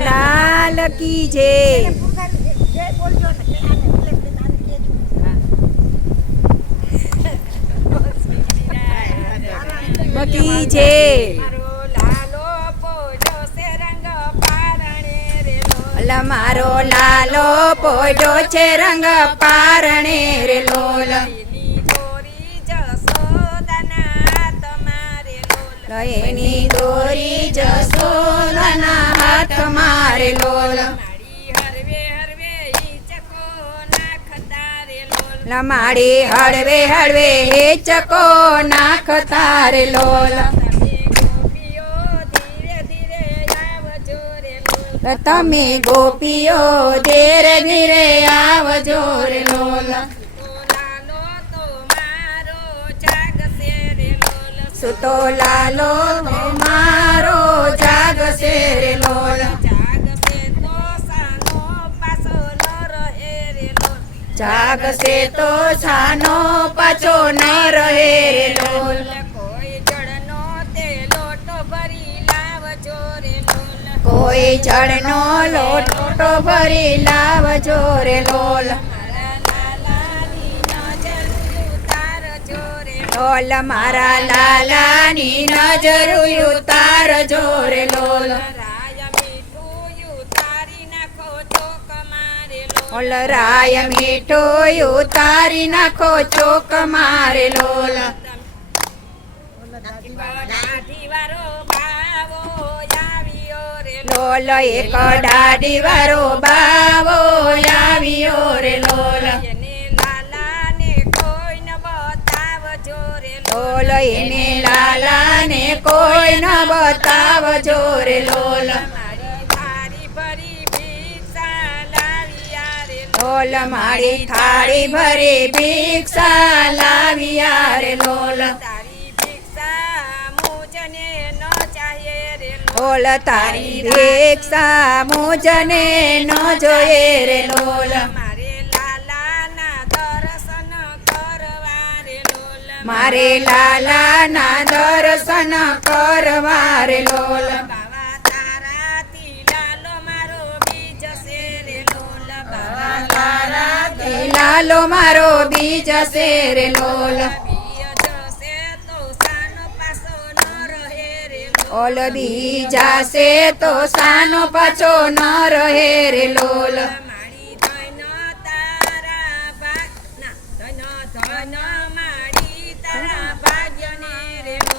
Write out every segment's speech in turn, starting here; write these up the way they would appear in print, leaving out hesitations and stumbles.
लाल की जय। की जय। मारो लालो पोजो छे रंग पारणे रे लोल। एनी दोरी जसोदाना हाथ मारे लोल। माड़ी हळवे हळवे चको नाखता रे लोल। तमे गोपीओ धीरे धीरे आवजो रे लोल। सुतो लालो मारो जागसे रे लोल। जागसे तो छानो पाछो न रहे रे लोल। कोई जड़नो लोटो भरी लावजो रे लोल। लोल मारा लाला नी नजर उतार जोरे लोल। ओल राय मीठो उतारी नाखो चोक मारे लोल। लोल एक डाडी वारो बावो आवियो रे लोल। लोल एने लाला ने कोई न बतावजो रे लोल। लोल मारी थाળી भरी भिक्षा लाविया रे लोल। लोल तारी भिक्षा मुझने न जोये रे लोल। मारे लाला ना दर्शन करवा रे लोल। लालो मारो बीज से रे लोल। ओल बीजा से तो सानो पाछो न रहे रे लोल।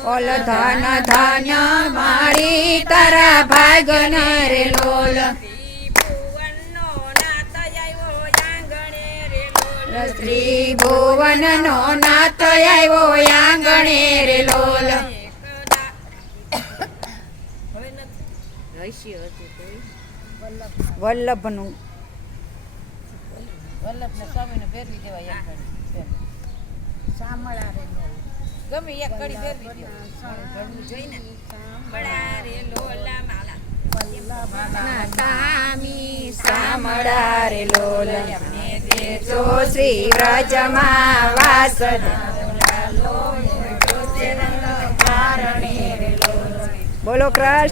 ओल धन धन्य मारी तारा भागन रे लोल। श्री भुवन नो नाथ आव्यो आंगणे रे लोल। वल्लभ नु वल्लभ ने स्वामी ने फेरवी देवा एक कड़ी सामळा रे लोल। गમે એક કડી ફેરવી દો ઘણું જોઈને સામળા રે લોલા માલા વલ્લભના કામી સામળા રે લોલ। અમને દેજો શ્રી વ્રજમાં વાસ બોલો કૃષ્ણ।